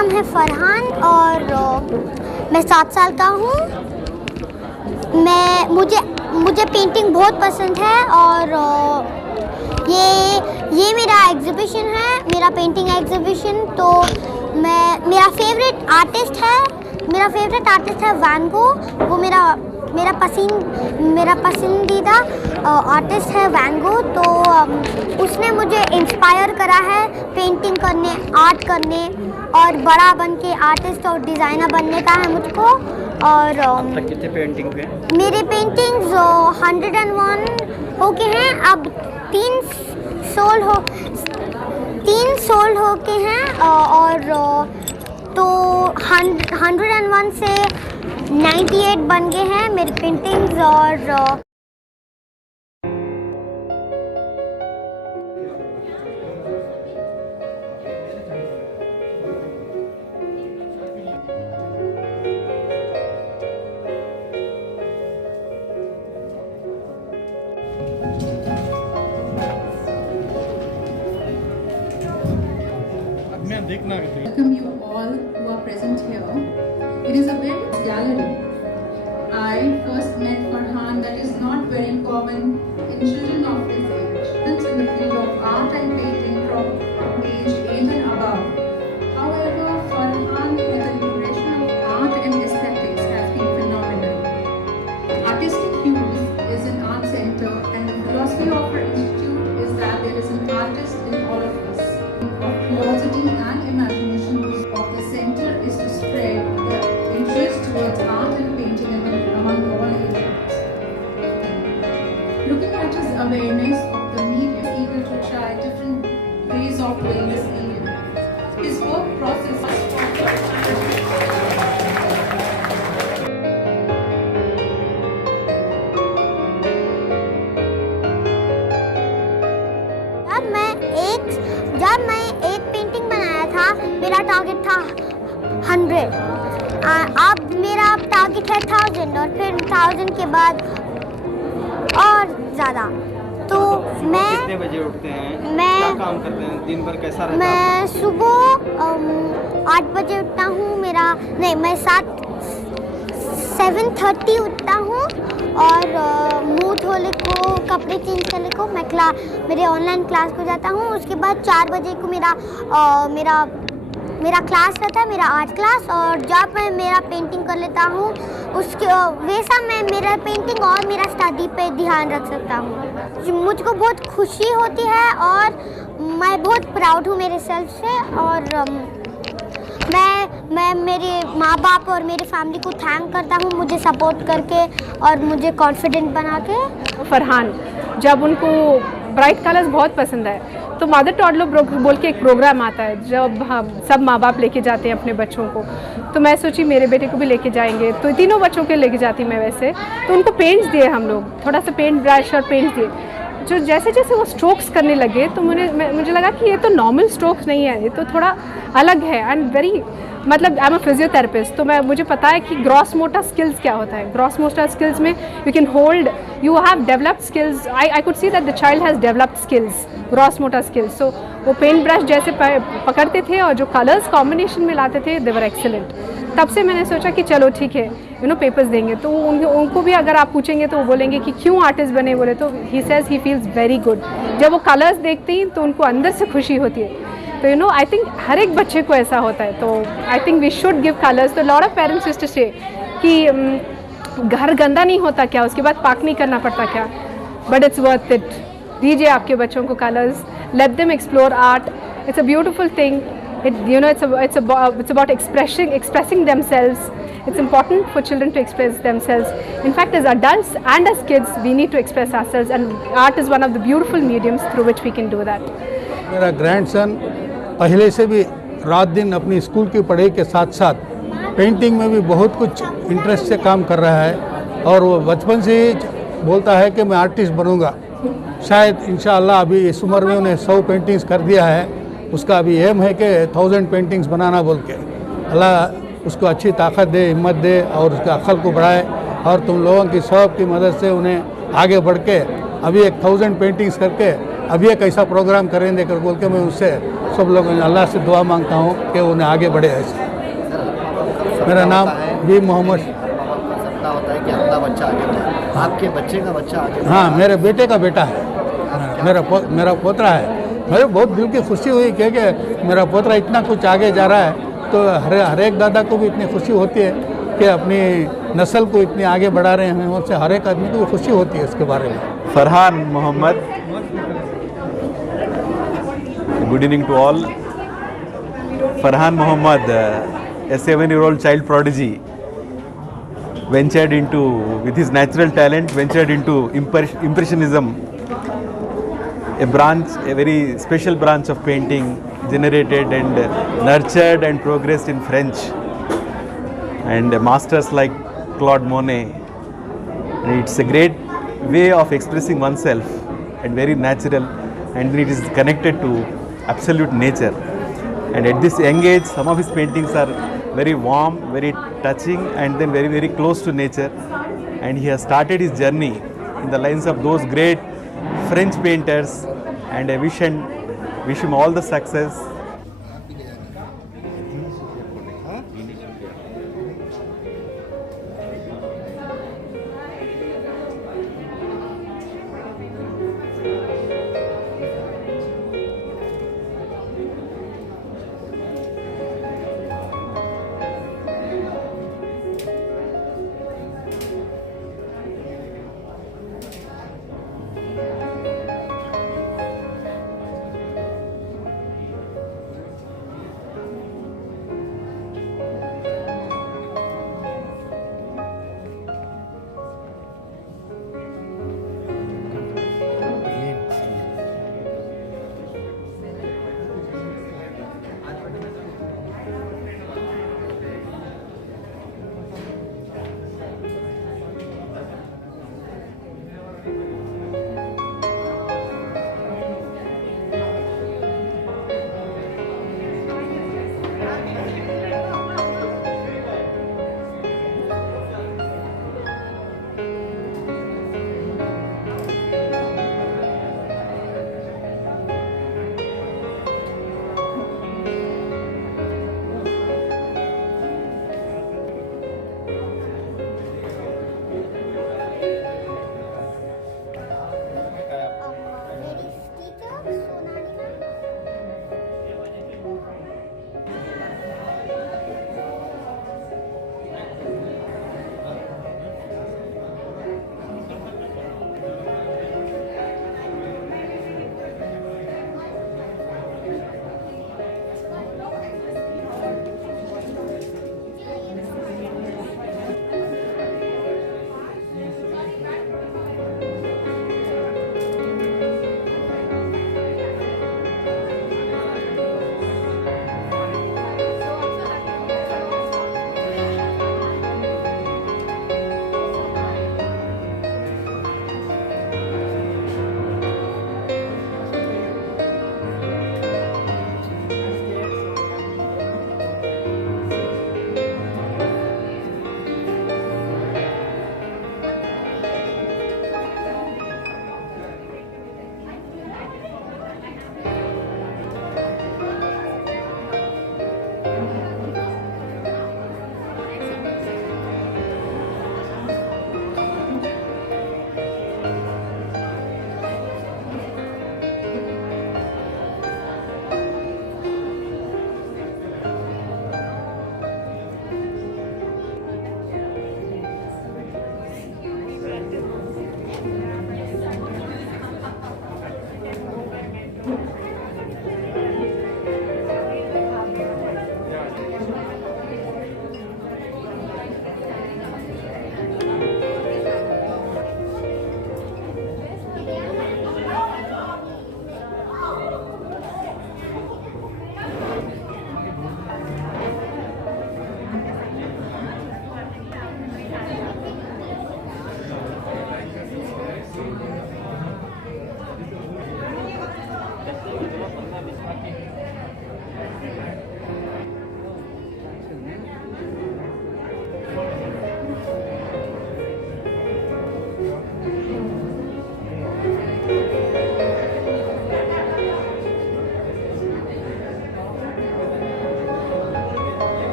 नाम है फरहान और मैं 7 साल का हूँ। मुझे पेंटिंग बहुत पसंद है और ये मेरा एग्जीबिशन है, मेरा पेंटिंग एग्जीबिशन। तो मेरा फेवरेट आर्टिस्ट है वैन गो। वो मेरा पसंदीदा आर्टिस्ट है वैन गो। तो उसने मुझे इंस्पायर करा है पेंटिंग करने, आर्ट करने और बड़ा बन के आर्टिस्ट और डिज़ाइनर बनने का है मुझको। और अब तक कितने पेंटिंग हुए? मेरे पेंटिंग्स 101 हो के हैं। अब 3 सोल्ड हो के हैं और तो 101 से 98 बन गए हैं मेरी पेंटिंग्स। और Welcome you all who are present here. It is a very gallery. I first met Farhan, that is not very common in children of this age. It's in the field of art and painting from age 8 and above. However, Farhan with the integration of art and aesthetics has been phenomenal. Artistic Hues is an art center and the philosophy of our institute is that there is an artist in all of us. Of curiosity and imagination of the center is to spread the interest towards art and painting among all age groups. Looking at his awareness of the medium, eager to try different ways of doing this medium. His work process जब मैं एक पेंटिंग बनाया था, मेरा टारगेट था 100। अब मेरा टारगेट है 1000 और फिर 1000 के बाद और ज़्यादा। तो मैं कितने बजे उठते हैं? मैं क्या काम करते हैं? दिन भर कैसा रहता है? मैं सुबह 8 बजे उठता हूँ। मैं 7:30 उठता हूँ और मुँह धोने को, कपड़े चेंज करने को मैं मेरे ऑनलाइन क्लास को जाता हूँ। उसके बाद 4 बजे को मेरा क्लास रहता है, मेरा आर्ट क्लास। और जब मैं मेरा पेंटिंग कर लेता हूँ उसके वैसा मैं मेरा पेंटिंग और मेरा स्टडी पे ध्यान रख सकता हूँ। मुझको बहुत खुशी होती है और मैं बहुत प्राउड हूँ मेरे सेल्फ से। और मैं मेरे माँ बाप और मेरे फैमिली को थैंक करता हूँ मुझे सपोर्ट करके और मुझे कॉन्फिडेंट बना के। फरहान जब उनको ब्राइट कलर्स बहुत पसंद है तो मदर टॉडलर बोल के एक प्रोग्राम आता है जब हम सब माँ बाप लेके जाते हैं अपने बच्चों को। तो मैं सोची मेरे बेटे को भी लेके जाएंगे, तो तीनों बच्चों के लेके जाती मैं वैसे। तो उनको पेंट्स दिए हम लोग, थोड़ा सा पेंट ब्रश और पेंट्स दिए। जो जैसे जैसे वो स्ट्रोक्स करने लगे तो मुझे लगा कि ये तो नॉर्मल स्ट्रोक्स नहीं है, ये तो थोड़ा अलग है। एंड वेरी मतलब आई एम अ फिजियोथेरेपिस्ट, तो मुझे पता है कि ग्रॉस मोटर स्किल्स क्या होता है। ग्रॉस मोटर स्किल्स में you can hold, you have developed skills. I could see that the child has developed skills, gross motor skills. So वो पेंट ब्रश जैसे पकड़ते थे और जो कलर्स कॉम्बिनेशन में लाते थे दे वर एक्सेलेंट। तब से मैंने सोचा कि चलो ठीक है पेपर्स देंगे। तो उनको भी अगर आप पूछेंगे तो वो बोलेंगे कि क्यों आर्टिस्ट बने, बोले तो he says he feels very good. जब वो कलर्स देखते हैं तो उनको अंदर से खुशी होती है। तो आई थिंक हर एक बच्चे को ऐसा होता है। तो I think we should give colours. तो lot of parents used to say कि घर गंदा नहीं होता क्या, उसके बाद पाक नहीं करना पड़ता क्या, बट इट्स वर्थ इट। दीजिए आपके बच्चों को colours, let them explore art, it's a beautiful thing. It's about expressing themselves. It's important for children to express themselves. In fact, as adults and as kids, we need to express ourselves, and art is one of the beautiful mediums through which we can do that. मेरा ग्रैंडसन पहले से भी रात दिन अपनी स्कूल की पढ़ाई के साथ साथ पेंटिंग में भी बहुत कुछ इंटरेस्ट से काम कर रहा है और वो बचपन से ही बोलता है कि मैं आर्टिस्ट बनूंगा। शायद इंशाअल्लाह अभी इस उम्र में उन्हें 100 पेंटिंग्स कर दिया है। उसका अभी एम है कि 1000 पेंटिंग्स बनाना बोल के। अल्लाह उसको अच्छी ताकत दे, हिम्मत दे और उसका अक्ल को बढ़ाए और तुम लोगों की सब की मदद से उन्हें आगे बढ़ के अभी 1000 पेंटिंग्स करके अभी एक ऐसा प्रोग्राम करेंगे कर बोल के मैं उससे सब लोग अल्लाह से दुआ मांगता हूँ कि उन्हें आगे बढ़े ऐसे। मेरा नाम बी मोहम्मद। सपना होता है कि अपना बच्चा आगे बढ़े, आपके बच्चे का बच्चा आगे बढ़े। हाँ, मेरे बेटे का बेटा है, मेरा पोतरा है। मुझे बहुत दिल की खुशी हुई कि मेरा पोतरा इतना कुछ आगे जा रहा है, तो हर एक दादा को भी इतनी खुशी होती है कि अपनी नस्ल को इतनी आगे बढ़ा रहे हैं। उससे हर एक आदमी को भी खुशी होती है इसके बारे में। Farhan Mohammad, good evening to all. Farhan Mohammad, a 7-year-old child prodigy, ventured into, with his natural talent, ventured into Impressionism, a very special branch of painting, generated and nurtured and progressed in French. And masters like Claude Monet. And it's a great way of expressing oneself and very natural, and it is connected to absolute nature. And at this young age, some of his paintings are very warm, very touching, and then very, very close to nature. And he has started his journey in the lines of those great French painters, and I wish him all the success.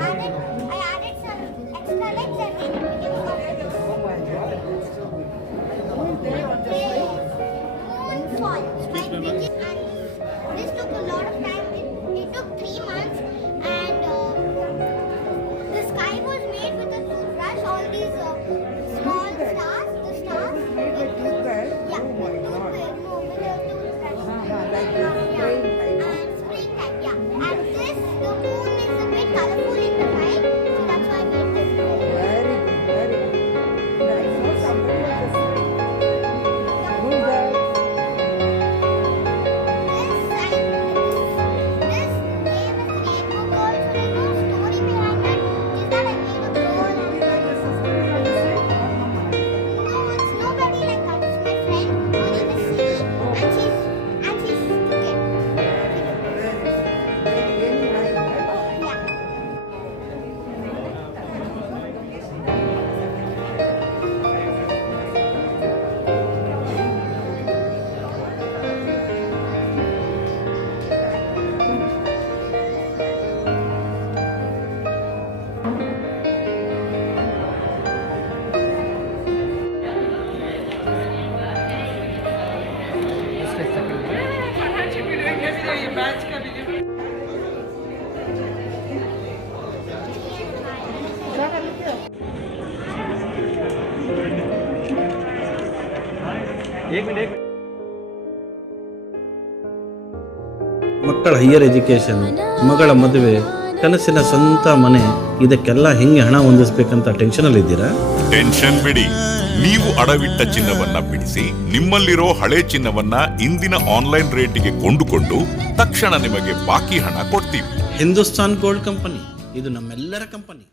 added some extra legs and then it became perfect. Oh my God. Who is there on the slide? Moonfall, Spike Bridges, and this took a lot of time. It took 3 months, and the sky was made with a toothbrush. All these small stars, the stars. Made with toothbrush? Yeah, Oh my God. no, with a toothbrush. Like this, spraying type. And spring type, yeah. And this, the moon is a bit colorful in the night, so that's why I made this. Very good, very good. I saw somebody on the slide. Who is that? This name is Rainbow Girl, so there's no story behind it. Just that I made a girl and then Your sister is on the slide? no, it's nobody like that. It's my friend. Her name is Siri, and she's took it. Really nice, right? Yeah. एक मिनट ಮಕ್ಕಳ higher education, ಮಗಳ ಮದುವೆ, ಕನಸಿನ ಸ್ವಂತ ಮನೆ, ಇದಕ್ಕೆಲ್ಲ ಹೆಂಗೆ ಹಣ ಹೊಂದಿಸ್ಬೇಕಂತ ಟೆನ್ಷನಲ್ಲಿದ್ದೀರಾ? ಟೆನ್ಷನ್ ಬಿಡಿ. ನೀವು ಅಡವಿಟ್ಟ ಚಿನ್ನವನ್ನ ಬಿಡಿಸಿ ನಿಮ್ಮಲ್ಲಿರೋ ಹಳೆ ಚಿನ್ನವನ್ನ ಇಂದಿನ ಆನ್ಲೈನ್ ರೇಟಿಗೆ ಕೊಂಡುಕೊಂಡು ತಕ್ಷಣ ನಿಮಗೆ ಬಾಕಿ ಹಣ ಕೊಡ್ತೀವಿ. ಹಿಂದೂಸ್ತಾನ್ ಗೋಲ್ಡ್ ಕಂಪನಿ, ಇದು ನಮ್ಮೆಲ್ಲರ ಕಂಪನಿ.